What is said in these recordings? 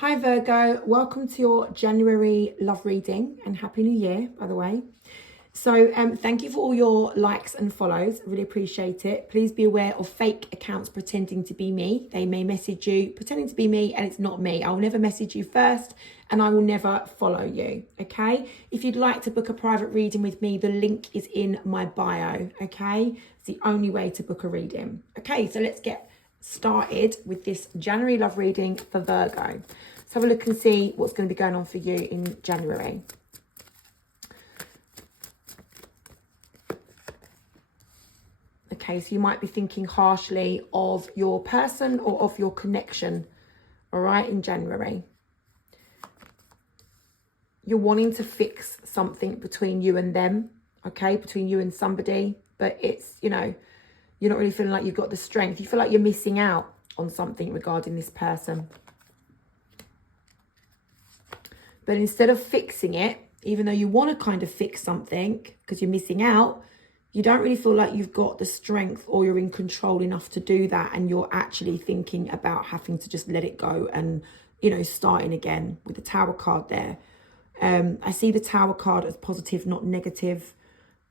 Hi Virgo, welcome to your January love reading and Happy New Year, by the way. So thank you for all your likes and follows. I really appreciate it. Please be aware of fake accounts pretending to be me. They may message you pretending to be me and it's not me. I'll never message you first and I will never follow you, okay? If you'd like to book a private reading with me, the link is in my bio, okay? It's the only way to book a reading. Okay, so let's get started with this January love reading for Virgo. Let's have a look and see what's going to be going on for you in January. Okay, so you might be thinking harshly of your person or of your connection, all right, in January. You're wanting to fix something between you and them, okay, between you and somebody, but it's, you're not really feeling like you've got the strength. You feel like you're missing out on something regarding this person. But instead of fixing it, even though you want to kind of fix something because you're missing out, you don't really feel like you've got the strength or you're in control enough to do that. And you're actually thinking about having to just let it go and, starting again with the Tower card there. I see the Tower card as positive, not negative.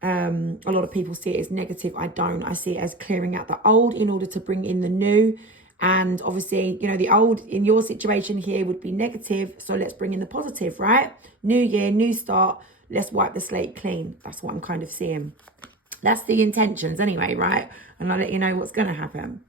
A lot of people see it as negative. I don't. I see it as clearing out the old in order to bring in the new. And obviously, the old in your situation here would be negative. So let's bring in the positive, right? New year, new start. Let's wipe the slate clean. That's what I'm kind of seeing. That's the intentions anyway, right? And I'll let you know what's going to happen.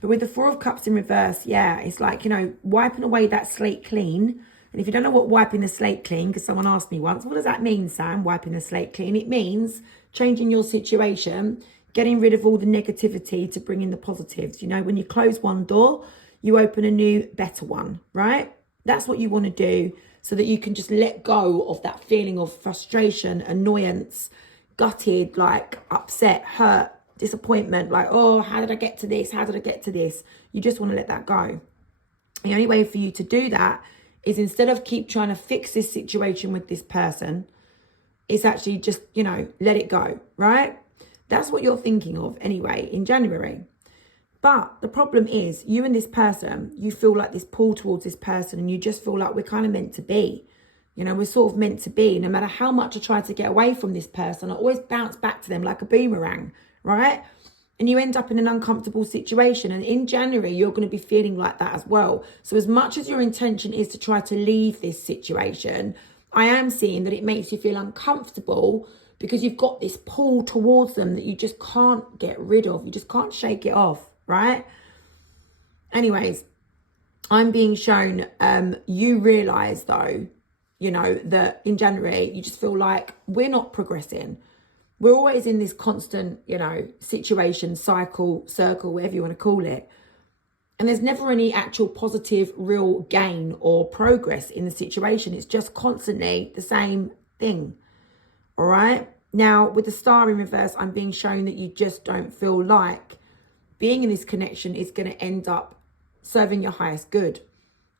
But with the Four of Cups in reverse, yeah, it's like, wiping away that slate clean. And if you don't know what wiping the slate clean, because someone asked me once, what does that mean, Sam, wiping the slate clean? It means changing your situation, getting rid of all the negativity to bring in the positives. When you close one door, you open a new, better one, right? That's what you want to do so that you can just let go of that feeling of frustration, annoyance, gutted, like upset, hurt, disappointment, like, oh, how did I get to this? How did I get to this? You just want to let that go. The only way for you to do that is instead of keep trying to fix this situation with this person, it's actually just, let it go, right? That's what you're thinking of anyway in January. But the problem is you and this person, you feel like this pull towards this person and you just feel like we're kind of meant to be. We're sort of meant to be. No matter how much I try to get away from this person, I always bounce back to them like a boomerang, right? And you end up in an uncomfortable situation. And in January, you're going to be feeling like that as well. So as much as your intention is to try to leave this situation, I am seeing that it makes you feel uncomfortable because you've got this pull towards them that you just can't get rid of. You just can't shake it off, right? Anyways, I'm being shown, you realise though, that in January, you just feel like we're not progressing. We're always in this constant, situation, cycle, circle, whatever you want to call it. And there's never any actual positive, real gain or progress in the situation. It's just constantly the same thing. All right. Now, with the Star in reverse, I'm being shown that you just don't feel like being in this connection is going to end up serving your highest good.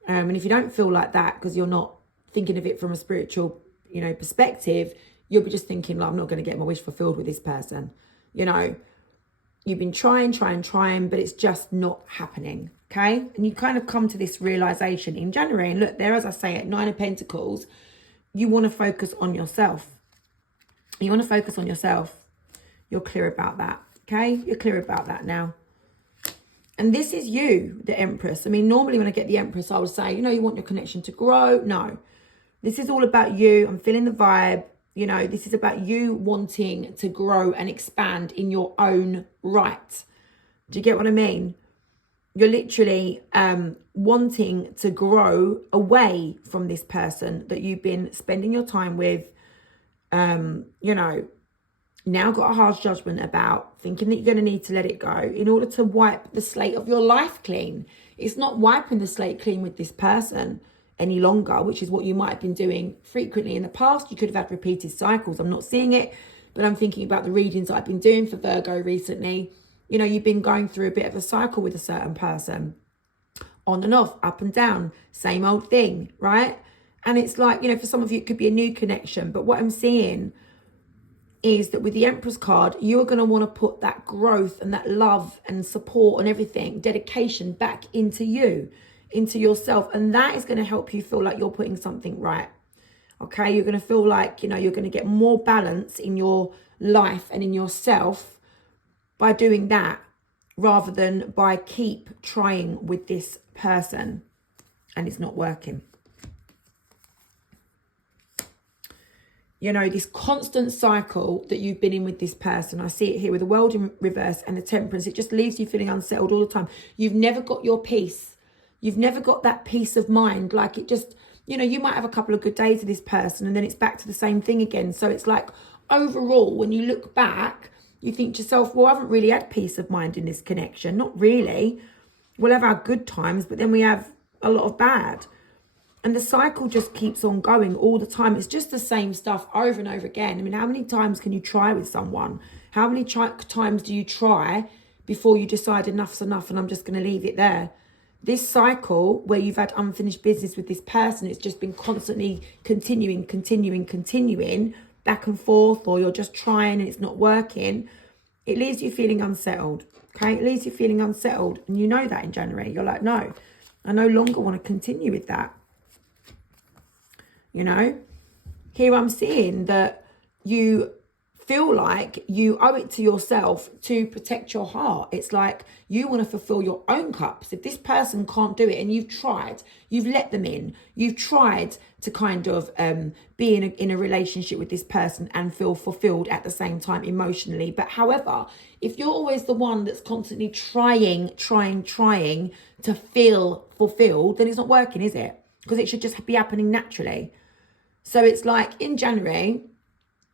And if you don't feel like that, because you're not thinking of it from a spiritual, perspective, you'll be just thinking, like, I'm not going to get my wish fulfilled with this person. You've been trying, but it's just not happening. Okay. And you kind of come to this realization in January. And look, there, as I say, at 9 of Pentacles, you want to focus on yourself. You want to focus on yourself. You're clear about that. Okay. You're clear about that now. And this is you, the Empress. I mean, normally when I get the Empress, I would say, you want your connection to grow. No, this is all about you. I'm feeling the vibe. This is about you wanting to grow and expand in your own right. Do you get what I mean? You're literally wanting to grow away from this person that you've been spending your time with, now got a harsh judgment about, thinking that you're going to need to let it go in order to wipe the slate of your life clean. It's not wiping the slate clean with this person any longer, which is what you might have been doing frequently in the past. You could have had repeated cycles. I'm not seeing it, but I'm thinking about the readings I've been doing for Virgo recently. You've been going through a bit of a cycle with a certain person, on and off, up and down, same old thing, right? And it's like, for some of you, it could be a new connection. But what I'm seeing is that with the Empress card, you're going to want to put that growth and that love and support and everything, dedication back into you. into yourself. And that is going to help you feel like you're putting something right. Okay, you're going to feel like, you know, you're going to get more balance in your life and in yourself by doing that, rather than by keep trying with this person and it's not working. You know, this constant cycle that you've been in with this person. I see it here with the World in reverse and the Temperance. It just leaves you feeling unsettled all the time. You've never got your peace. You've never got that peace of mind. Like, it just, you know, you might have a couple of good days with this person and then it's back to the same thing again. So it's like, overall, when you look back, you think to yourself, well, I haven't really had peace of mind in this connection. Not really. We'll have our good times, but then we have a lot of bad. And the cycle just keeps on going all the time. It's just the same stuff over and over again. I mean, how many times can you try with someone? How many times do you try before you decide enough's enough and I'm just going to leave it there? This cycle where you've had unfinished business with this person, it's just been constantly continuing, back and forth, or you're just trying and it's not working. It leaves you feeling unsettled. Okay, it leaves you feeling unsettled. And you know that in January. You're like, no, I no longer want to continue with that. You know, here I'm seeing that you feel like you owe it to yourself to protect your heart. It's like you want to fulfill your own cups. If this person can't do it and you've tried, you've let them in, you've tried to kind of be in a relationship with this person and feel fulfilled at the same time emotionally. But however, if you're always the one that's constantly trying to feel fulfilled, then it's not working, is it? Because it should just be happening naturally. So it's like in January,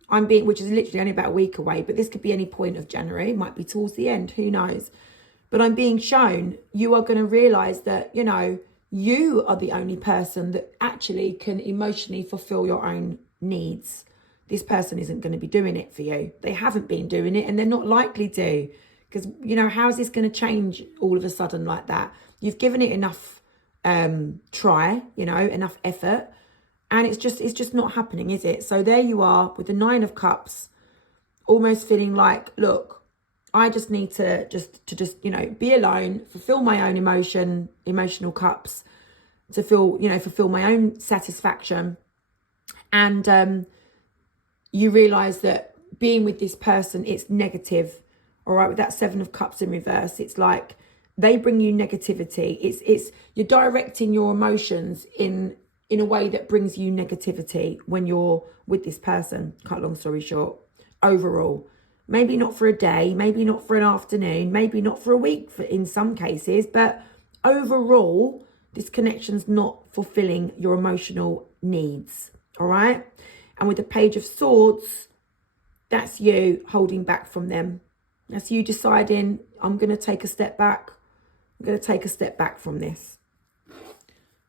which is literally only about a week away, but this could be any point of January, might be towards the end, who knows? But I'm being shown you are going to realise that, you know, you are the only person that actually can emotionally fulfill your own needs. This person isn't going to be doing it for you. They haven't been doing it and they're not likely to. Because, you know, how is this going to change all of a sudden like that? You've given it enough try, you know, enough effort. And it's just not happening, is it? So there you are with the 9 of Cups, almost feeling like, look, I just need to just you know, be alone, fulfill my own emotional cups, to fulfill my own satisfaction. And you realise that being with this person, it's negative. All right, with that 7 of Cups in reverse, it's like they bring you negativity. It's you're directing your emotions in a way that brings you negativity when you're with this person. Cut long story short, overall, maybe not for a day, maybe not for an afternoon, maybe not for a week in some cases, but overall, this connection's not fulfilling your emotional needs, all right? And with the Page of Swords, that's you holding back from them. That's you deciding, I'm going to take a step back. I'm going to take a step back from this.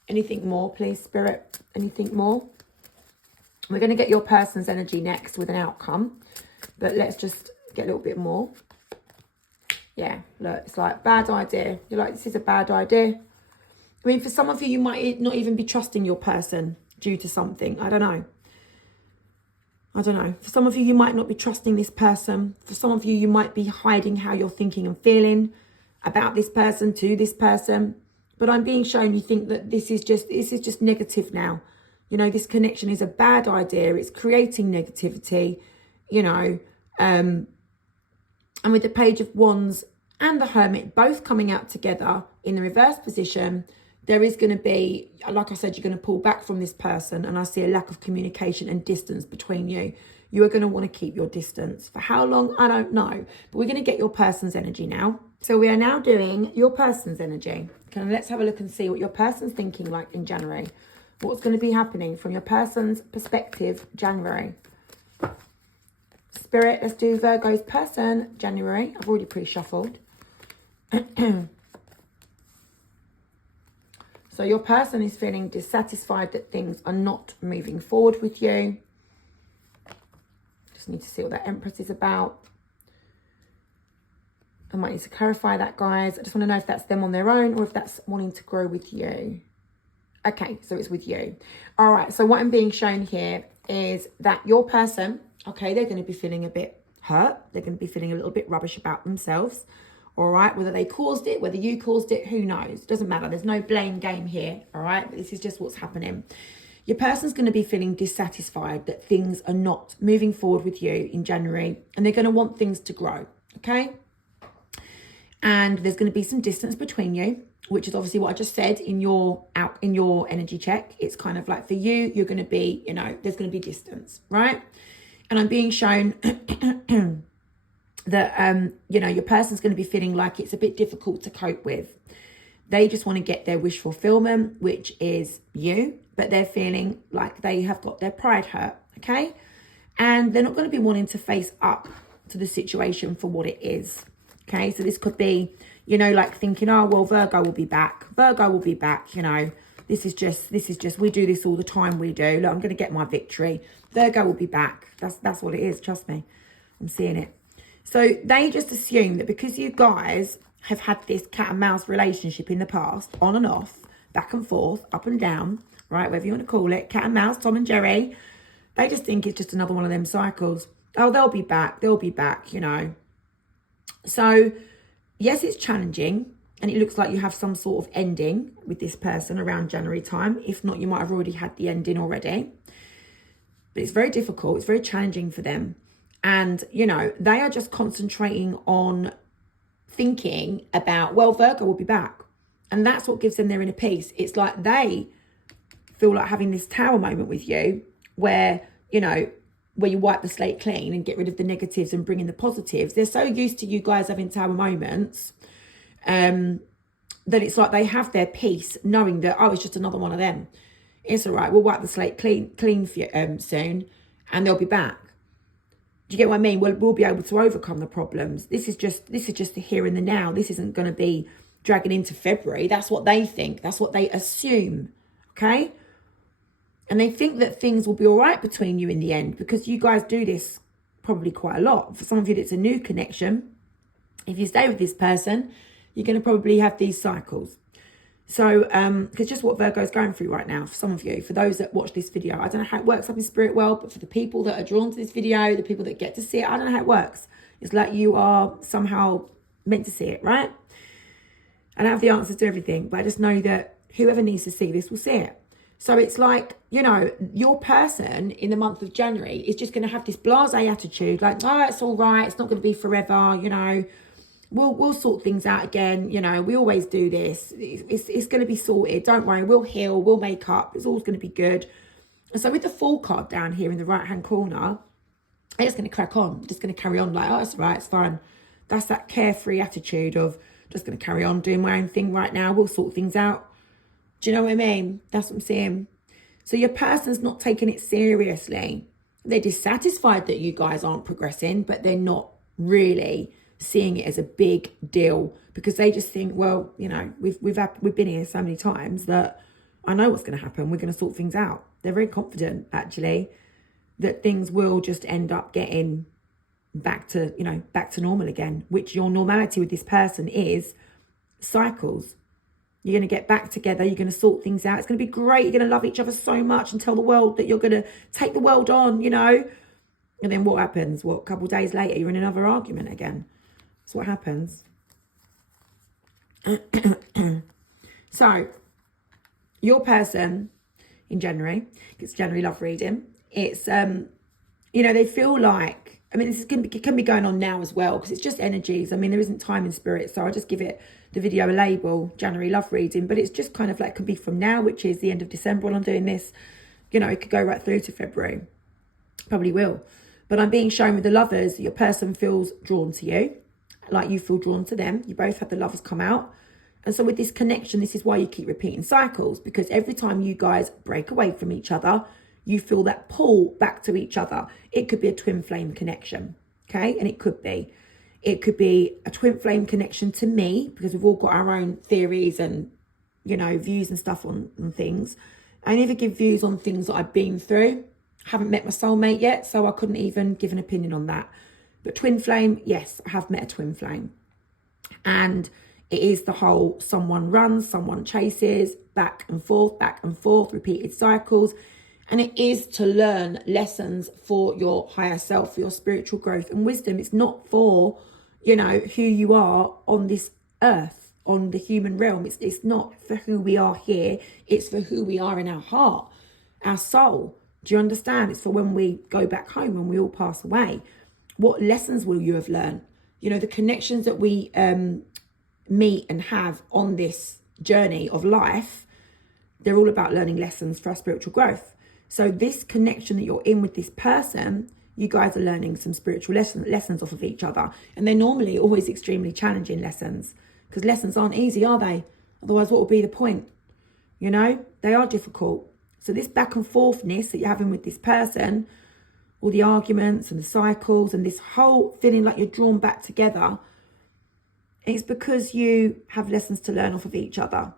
Anything more, please, Spirit? Anything more? We're going to get your person's energy next with an outcome. But let's just get a little bit more. Yeah, look, it's like, bad idea. You're like, this is a bad idea. I mean, for some of you, you might not even be trusting your person due to something. I don't know. For some of you, you might not be trusting this person. For some of you, you might be hiding how you're thinking and feeling about this person to this person. But I'm being shown you think that this is just negative now. You know, this connection is a bad idea. It's creating negativity, you know. And with the Page of Wands and the Hermit both coming out together in the reverse position, there is going to be, like I said, you're going to pull back from this person. And I see a lack of communication and distance between you. You are going to want to keep your distance. For how long? I don't know. But we're going to get your person's energy now. So we are now doing your person's energy. Okay, let's have a look and see what your person's thinking like in January. What's going to be happening from your person's perspective, January. Spirit, let's do Virgo's person, January. I've already pre-shuffled. So your person is feeling dissatisfied that things are not moving forward with you. Just need to see what that Empress is about. I might need to clarify that, guys. I just want to know if that's them on their own or if that's wanting to grow with you. Okay, so it's with you. All right, so what I'm being shown here is that your person, okay, they're going to be feeling a bit hurt. They're going to be feeling a little bit rubbish about themselves. All right, whether they caused it, whether you caused it, who knows? Doesn't matter. There's no blame game here. All right, but this is just what's happening. Your person's going to be feeling dissatisfied that things are not moving forward with you in January, and they're going to want things to grow. Okay, and there's going to be some distance between you, which is obviously what I just said in your energy check. It's kind of like for you, you're going to be, there's going to be distance, right? And I'm being shown that, your person's going to be feeling like it's a bit difficult to cope with. They just want to get their wish fulfillment, which is you, but they're feeling like they have got their pride hurt, okay? And they're not going to be wanting to face up to the situation for what it is, okay? So this could be, like thinking, oh, well, Virgo will be back. Virgo will be back, This is just, we do this all the time, we do. Look, I'm going to get my victory. Virgo will be back. That's what it is, trust me. I'm seeing it. So they just assume that because you guys have had this cat and mouse relationship in the past, on and off, back and forth, up and down, right, whatever you want to call it, cat and mouse, Tom and Jerry, they just think it's just another one of them cycles. Oh, they'll be back, So, yes, it's challenging, and it looks like you have some sort of ending with this person around January time. If not, you might have already had the ending already. But it's very difficult. It's very challenging for them. And, they are just concentrating on thinking about, well, Virgo will be back. And that's what gives them their inner peace. It's like they feel like having this tower moment with you where, where you wipe the slate clean and get rid of the negatives and bring in the positives. They're so used to you guys having tower moments that it's like they have their peace knowing that, oh, it's just another one of them. It's all right. We'll wipe the slate clean for you, soon, and they'll be back. Do you get what I mean? We'll be able to overcome the problems. This is just the here and the now. This isn't going to be dragging into February. That's what they think. That's what they assume. Okay? And they think that things will be all right between you in the end because you guys do this probably quite a lot. For some of you, it's a new connection. If you stay with this person, you're going to probably have these cycles. So, because just what Virgo is going through right now, for some of you, for those that watch this video, I don't know how it works up in spirit world, but for the people that are drawn to this video, the people that get to see it, I don't know how it works. It's like you are somehow meant to see it, right? I don't have the answers to everything, but I just know that whoever needs to see this will see it. So it's like, your person in the month of January is just going to have this blasé attitude, like, oh, it's all right, it's not going to be forever, We'll sort things out again. We always do this. It's going to be sorted. Don't worry. We'll heal. We'll make up. It's all going to be good. And so with the Fool card down here in the right-hand corner, I'm just going to crack on. I'm just going to carry on like, oh, it's all right. It's fine. That's that carefree attitude of just going to carry on doing my own thing right now. We'll sort things out. Do you know what I mean? That's what I'm saying. So your person's not taking it seriously. They're dissatisfied that you guys aren't progressing, but they're not really seeing it as a big deal because they just think, well, we've been here so many times that I know what's going to happen. We're going to sort things out. They're very confident, actually, that things will just end up getting back to normal again, which your normality with this person is cycles. You're going to get back together. You're going to sort things out. It's going to be great. You're going to love each other so much and tell the world that you're going to take the world on, And then what happens? A couple of days later, you're in another argument again. That's what happens. So, your person in January, it's January love reading. It's, they feel like, this can be going on now as well because it's just energies. There isn't time in spirit. So I'll just give it the video a label, January love reading. But it's just kind of like, could be from now, which is the end of December when I'm doing this. It could go right through to February. Probably will. But I'm being shown with the lovers that your person feels drawn to you. Like you feel drawn to them. You both have the lovers come out. And so with this connection, this is why you keep repeating cycles, because every time you guys break away from each other, you feel that pull back to each other. It could be a twin flame connection, okay? And it could be a twin flame connection to me, because we've all got our own theories and, views and stuff on things. I never give views on things that I've been through. Haven't met my soulmate yet, so I couldn't even give an opinion on that. But twin flame, yes, I have met a twin flame. And it is the whole someone runs, someone chases, back and forth, repeated cycles. And it is to learn lessons for your higher self, for your spiritual growth and wisdom. It's not for, you know, who you are on this earth, on the human realm. It's not for who we are here. It's for who we are in our heart, our soul. Do you understand? It's for when we go back home, when we all pass away. What lessons will you have learned? You know, the connections that we meet and have on this journey of life, they're all about learning lessons for our spiritual growth. So this connection that you're in with this person, you guys are learning some spiritual lessons off of each other. And they're normally always extremely challenging lessons, because lessons aren't easy, are they? Otherwise, what would be the point? You know, they are difficult. So this back and forthness that you're having with this person, all the arguments and the cycles and this whole feeling like you're drawn back together, it's because you have lessons to learn off of each other.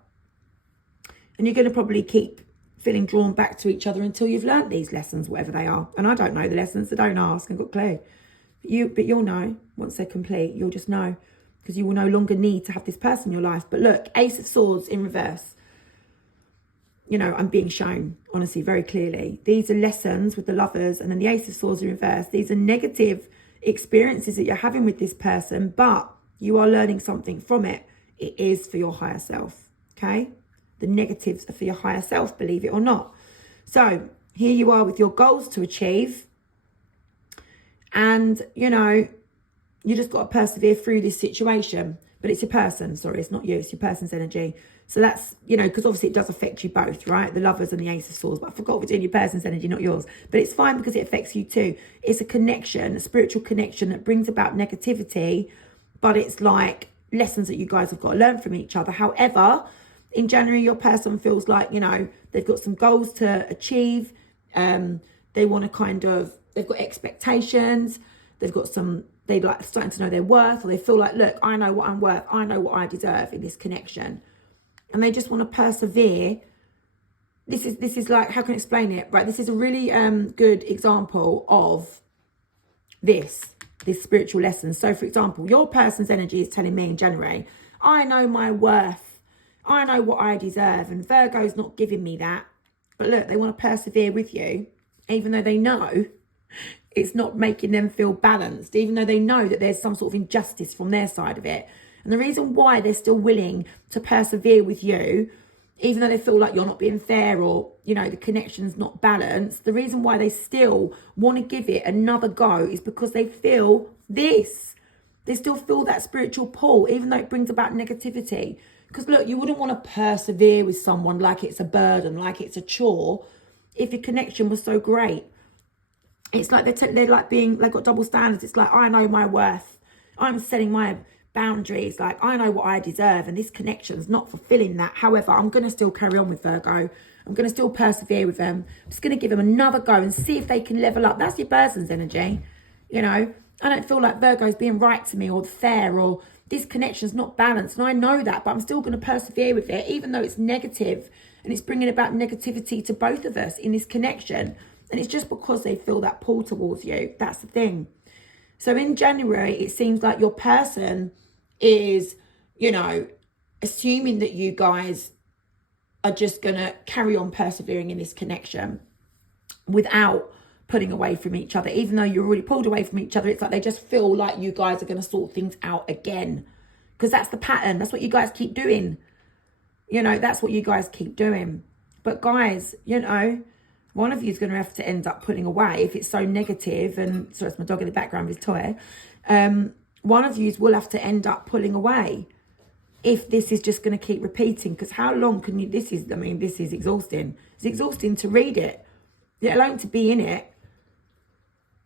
And you're going to probably keep feeling drawn back to each other until you've learnt these lessons, whatever they are. And I don't know the lessons, so don't ask, I've got a clue. But you'll know once they're complete. You'll just know, because you will no longer need to have this person in your life. But look, Ace of Swords in reverse. You know, I'm being shown, honestly, very clearly. These are lessons with the Lovers, and then the Ace of Swords in reverse. These are negative experiences that you're having with this person, but you are learning something from it. It is for your higher self, okay? The negatives are for your higher self, believe it or not. So here you are with your goals to achieve. And, you know, you just got to persevere through this situation. But it's your person, sorry, it's not you, it's your person's energy. So that's, you know, because obviously it does affect you both, right? The Lovers and the Ace of Swords. But I forgot we're doing your person's energy, not yours. But it's fine because it affects you too. It's a connection, a spiritual connection that brings about negativity. But it's like lessons that you guys have got to learn from each other. However, in January, your person feels like, you know, they've got some goals to achieve. They want to kind of, they've got expectations. They've got some, they like starting to know their worth, or they feel like, look, I know what I'm worth. I know what I deserve in this connection. And they just want to persevere. This is like, how can I explain it? Right, this is a really good example of this spiritual lesson. So, for example, your person's energy is telling me in January, I know my worth. I know what I deserve. And Virgo's not giving me that. But look, they want to persevere with you, even though they know it's not making them feel balanced, even though they know that there's some sort of injustice from their side of it. And the reason why they're still willing to persevere with you, even though they feel like you're not being fair, or, you know, the connection's not balanced, the reason why they still want to give it another go is because they feel this. They still feel that spiritual pull, even though it brings about negativity. Because look, you wouldn't want to persevere with someone like it's a burden, like it's a chore, if your connection was so great. It's like they're like being, they've got double standards. It's like, I know my worth. I'm setting my boundaries. Like, I know what I deserve, and this connection's not fulfilling that. However, I'm going to still carry on with Virgo. I'm going to still persevere with them. I'm just going to give them another go and see if they can level up. That's your person's energy. You know, I don't feel like Virgo's being right to me or fair, or this connection's not balanced. And I know that, but I'm still going to persevere with it, even though it's negative and it's bringing about negativity to both of us in this connection. And it's just because they feel that pull towards you. That's the thing. So in January, it seems like your person is, you know, assuming that you guys are just going to carry on persevering in this connection without pulling away from each other. Even though you're already pulled away from each other, it's like they just feel like you guys are going to sort things out again. Because that's the pattern. That's what you guys keep doing. You know, that's what you guys keep doing. But guys, you know, one of you is going to have to end up pulling away if it's so negative. And sorry, it's my dog in the background with his toy. One of you will have to end up pulling away if this is just going to keep repeating. Because how long can you, this is exhausting. It's exhausting to read it, let alone to be in it.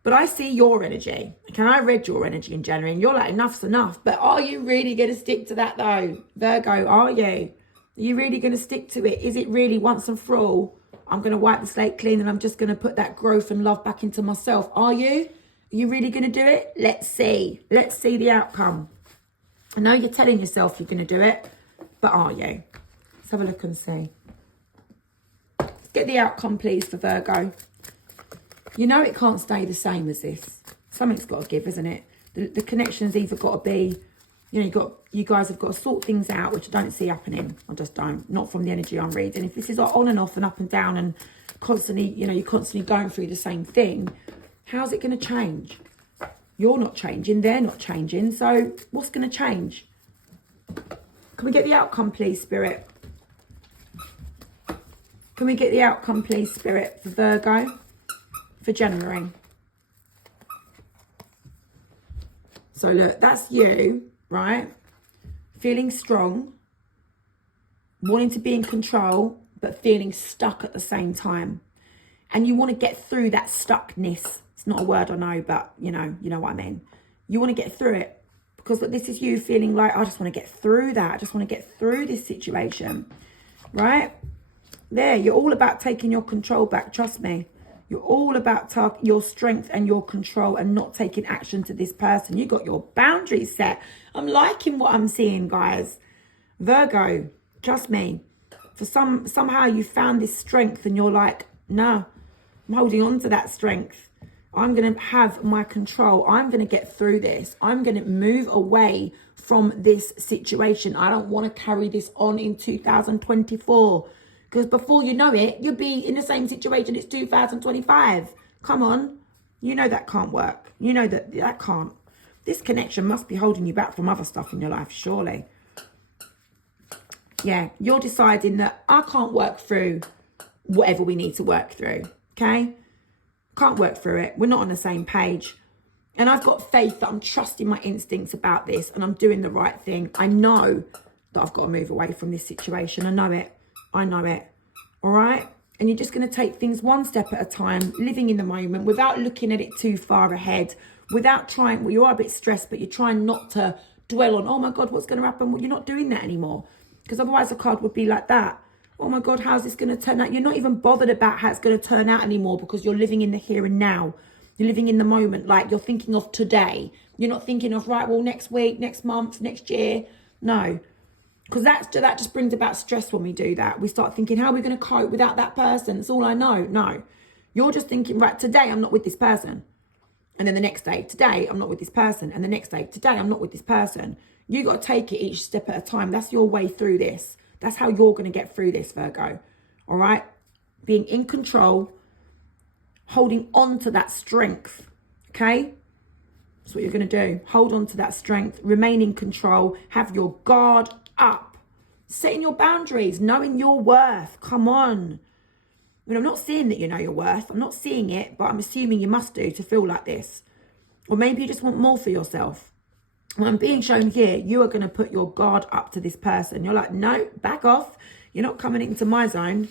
But I see your energy. Okay, I read your energy in January, and you're like, enough's enough. But are you really going to stick to that though? Virgo, are you? Are you really going to stick to it? Is it really once and for all? I'm going to wipe the slate clean and I'm just going to put that growth and love back into myself. Are you? Are you really going to do it? Let's see. Let's see the outcome. I know you're telling yourself you're going to do it, but are you? Let's have a look and see. Let's get the outcome, please, for Virgo. You know it can't stay the same as this. Something's got to give, isn't it? The connection's either got to be, you know, you guys have got to sort things out, which I don't see happening. I just don't. Not from the energy I'm reading. If this is on and off and up and down and constantly, you know, you're constantly going through the same thing, how's it going to change? You're not changing. They're not changing. So what's going to change? Can we get the outcome, please, Spirit? Can we get the outcome, please, Spirit, for Virgo for January? So look, that's you, right? Feeling strong, wanting to be in control, but feeling stuck at the same time. And you want to get through that stuckness. It's not a word I know, but you know what I mean. You want to get through it because look, this is you feeling like, I just want to get through that. I just want to get through this situation, right? There, you're all about taking your control back. Trust me. You're all about your strength and your control and not taking action to this person. You got your boundaries set. I'm liking what I'm seeing, guys. Virgo, trust me. For somehow you found this strength and you're like, no, I'm holding on to that strength. I'm going to have my control. I'm going to get through this. I'm going to move away from this situation. I don't want to carry this on in 2024. Because before you know it, you'll be in the same situation. It's 2025. Come on. You know that can't work. You know that can't. This connection must be holding you back from other stuff in your life, surely. Yeah, you're deciding that I can't work through whatever we need to work through. Okay? Can't work through it. We're not on the same page. And I've got faith that I'm trusting my instincts about this and I'm doing the right thing. I know that I've got to move away from this situation. I know it. I know it. All right? And you're just going to take things one step at a time, living in the moment without looking at it too far ahead, without trying, well, you are a bit stressed, but you're trying not to dwell on, oh my God, what's going to happen? Well, you're not doing that anymore. Because otherwise the card would be like that. Oh my God, how's this going to turn out? You're not even bothered about how it's going to turn out anymore because you're living in the here and now. You're living in the moment, like you're thinking of today. You're not thinking of, right, well, next week, next month, next year. No. Because that just brings about stress when we do that. We start thinking, how are we going to cope without that person? That's all I know. No. You're just thinking, right, today I'm not with this person. And then the next day, today I'm not with this person. And the next day, today I'm not with this person. You got to take it each step at a time. That's your way through this. That's how you're going to get through this, Virgo. All right? Being in control, holding on to that strength. Okay? That's what you're going to do. Hold on to that strength. Remain in control. Have your guard up. Setting your boundaries. Knowing your worth. Come on. I mean, I'm not seeing that you know your worth. I'm not seeing it, but I'm assuming you must do to feel like this. Or maybe you just want more for yourself. When I'm being shown here, you are going to put your guard up to this person. You're like, no, back off. You're not coming into my zone.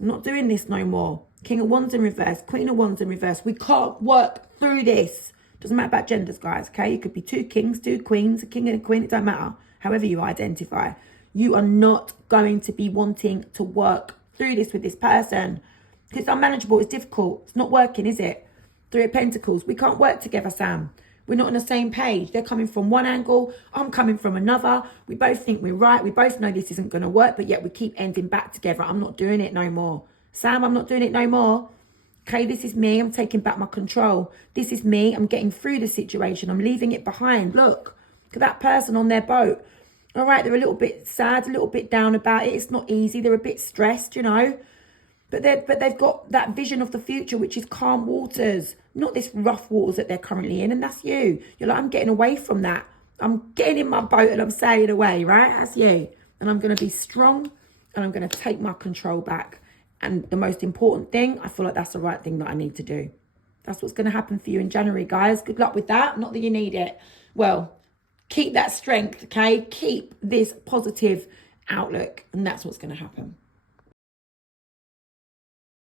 I'm not doing this no more. King of Wands in reverse, Queen of Wands in reverse. We can't work through this. Doesn't matter about genders, guys, okay? You could be two kings, two queens, a king and a queen. It don't matter. However you identify. You are not going to be wanting to work through this with this person. It's unmanageable. It's difficult. It's not working, is it? Three of Pentacles. We can't work together, Sam. We're not on the same page. They're coming from one angle. I'm coming from another. We both think we're right. We both know this isn't going to work, but yet we keep ending back together. I'm not doing it no more. Sam, I'm not doing it no more. Okay, this is me. I'm taking back my control. This is me. I'm getting through the situation. I'm leaving it behind. Look at that person on their boat. All right, they're a little bit sad, a little bit down about it. It's not easy. They're a bit stressed, you know. But they've got that vision of the future, which is calm waters, not this rough waters that they're currently in. And that's you. You're like, I'm getting away from that. I'm getting in my boat and I'm sailing away, right? That's you. And I'm going to be strong and I'm going to take my control back. And the most important thing, I feel like that's the right thing that I need to do. That's what's going to happen for you in January, guys. Good luck with that. Not that you need it. Well, keep that strength, okay? Keep this positive outlook. And that's what's going to happen.